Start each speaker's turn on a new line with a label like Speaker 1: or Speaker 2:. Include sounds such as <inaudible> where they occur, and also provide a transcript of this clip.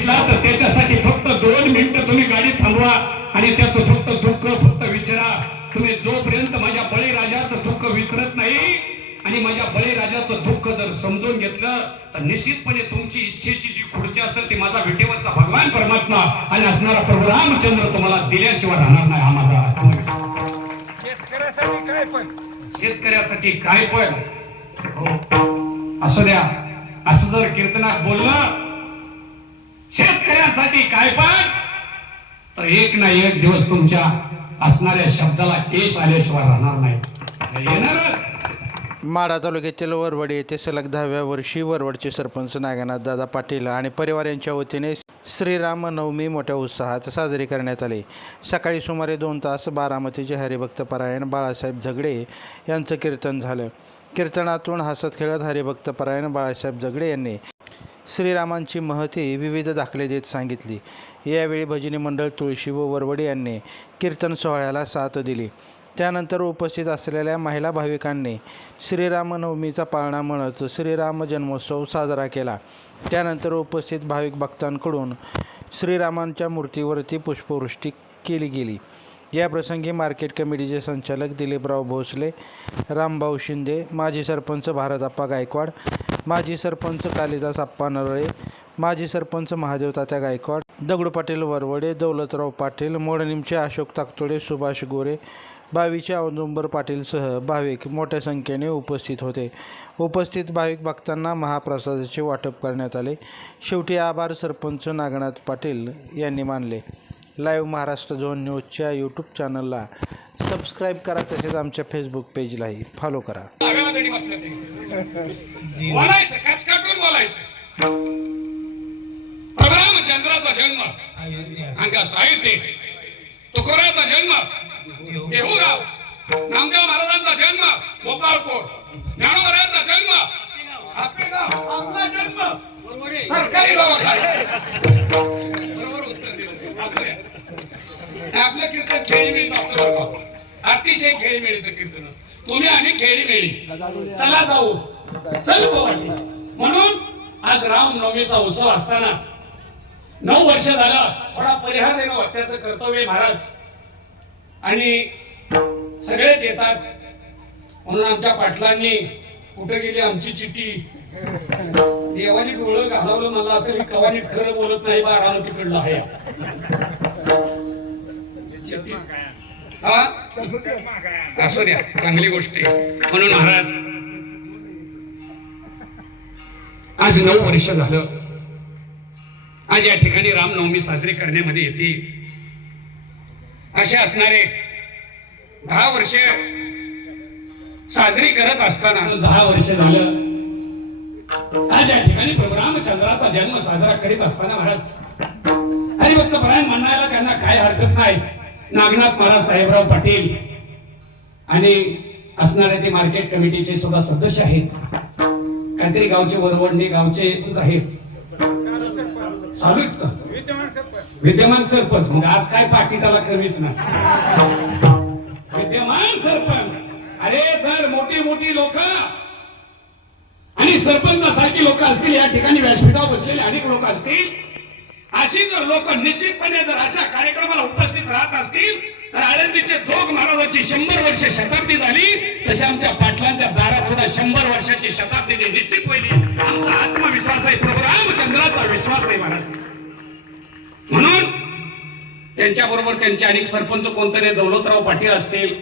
Speaker 1: दिसला तर त्याच्यासाठी फक्त दोन मिनिटं तुम्ही गाडी थांबवा आणि त्याचं फक्त दुःख फक्त विचारा. तुम्ही जोपर्यंत माझ्या बळीराजाचं दुःख विसरत नाही आणि माझ्या बळीराजाचं दुःख जर समजून घेतलं तर निश्चितपणे तुमची इच्छेची जी खुर्ची असेल ती माझा विटेवरचा भगवान परमात्मा आणि असणारा प्रभू रामचंद्र तुम्हाला दिल्याशिवाय राहणार नाही हा माझा.
Speaker 2: शेतकऱ्यासाठी काय पण.
Speaker 1: शेतकऱ्यासाठी काय पण. हो. असू द्या. असं जर कीर्तनात बोललं शेतकऱ्यांसाठी काय पण? तर एक ना एक दिवस तुमच्या असणाऱ्या शब्दाला यश आल्याशिवाय राहणार नाही. येणारच.
Speaker 3: माढा तालुक्यातील वरवड येथे सलग दहाव्या वर्षी वरवडचे सरपंच नागनाथ दादा पाटील आणि परिवार यांच्या वतीने श्रीराम नवमी मोठ्या उत्साहात साजरी करण्यात आली. सकाळी सुमारे दोन तास बारामतीचे हरिभक्त परायण बाळासाहेब झगडे यांचं कीर्तन झालं. कीर्तनातून हसत खेळत हरिभक्त परायण बाळासाहेब झगडे यांनी श्रीरामांची महती विविध दाखले देत सांगितली. यावेळी भजनी मंडळ तुळशी व वरवडे यांनी कीर्तन सोहळ्याला साथ दिली. त्यानंतर उपस्थित असलेल्या महिला भाविकांनी श्रीरामनवमीचा पाळणा म्हणत श्रीराम जन्मोत्सव साजरा केला. त्यानंतर उपस्थित भाविक भक्तांकडून श्रीरामांच्या मूर्तीवरती पुष्पवृष्टी केली गेली. या प्रसंगी मार्केट कमिटीचे संचालक दिलीपराव भोसले रामभाऊ शिंदे माजी सरपंच भारतप्पा गायकवाड माजी सरपंच कालिदास आप्पा नरळे माजी सरपंच महादेव तात्या गायकवाड दगडू पाटील वरवडे दौलतराव पाटील मोडणीमचे अशोक ताकतोडे सुभाष गोरे बावीचे औदुंबर पाटीलसह भाविक मोठ्या संख्येने उपस्थित होते. उपस्थित भाविक भक्तांना महाप्रसादाचे वाटप करण्यात आले. शेवटी आभार सरपंच नागनाथ पाटील यांनी मानले. लाईव्ह महाराष्ट्र झोन न्यूजच्या यूट्यूब चॅनलला सबस्क्राईब करा तसेच आमच्या फेसबुक पेजलाही फॉलो करा.
Speaker 1: बोलायचं बोलायचं. रामचंद्राचा जन्म. अंका साहित्य. तुकोराचा जन्म. देहूराव. नामदेव महाराजांचा जन्म. गोपाळपूर ज्ञानोबराचा जन्म. आपला जन्म. सरकारी दवाखाना. बरोबर उत्तर दिलं. असं आपलं कीर्तन अतिशय खेळीमेळीचं कीर्तन. तुम्ही आणि खेळीमेळी. चला जाऊ. चल पोवाटी म्हणून आज रामनवमीचा उत्सव असताना नऊ वर्ष झालं थोडा परिहार देणं त्याचं कर्तव्य महाराज. आणि सगळेच येतात. म्हणून आमच्या पाटलांनी कुठे गेली आमची चिठी देवानी डोळं घालवलं मला असं मी कवानीत खरं बोलत नाही बारानं तिकडलं आहे. <laughs> हा? असू द्या चांगली गोष्ट आहे. म्हणून महाराज आज नऊ वर्ष झालं. आज या ठिकाणी रामनवमी साजरी करण्यामध्ये येते. असे असणारे दहा वर्ष साजरी करत असताना दहा वर्ष झालं. आज या ठिकाणी रामचंद्राचा जन्म साजरा करीत असताना महाराज हरिभक्त परायण म्हणायला त्यांना काय हरकत नाही. नागनाथ महाराज साहेबराव पाटील आणि असणारे ते मार्केट कमिटीचे सुद्धा सदस्य आहेत. काहीतरी गावचे वरवडणे गावचे आहेत. चालू का?
Speaker 2: विद्यमान सरपंच.
Speaker 1: विद्यमान सरपंच मग आज काय पाकिटाला कमीच ना विद्यमान सरपंच. अरे जर मोठी मोठी लोक आणि सरपंचासारखी लोक असतील या ठिकाणी व्यासपीठावर बसलेले अनेक लोक असतील अशी जर लोक निश्चितपणे जर अशा कार्यक्रमाला उपस्थित राहत असतील तर आळंदीचे जोग महाराजांची शंभर वर्ष शताब्दी झाली तशी आमच्या पाटलांच्या दारात सुद्धा शंभर वर्षाची शताब्दी निश्चित होईल. आमचा आत्मविश्वास आहे प्रभू रामचंद्राचा विश्वास आहे महाराज. म्हणून त्यांच्या बरोबर त्यांचे अनेक सरपंच कोणतरी दौलतराव पाटील असतील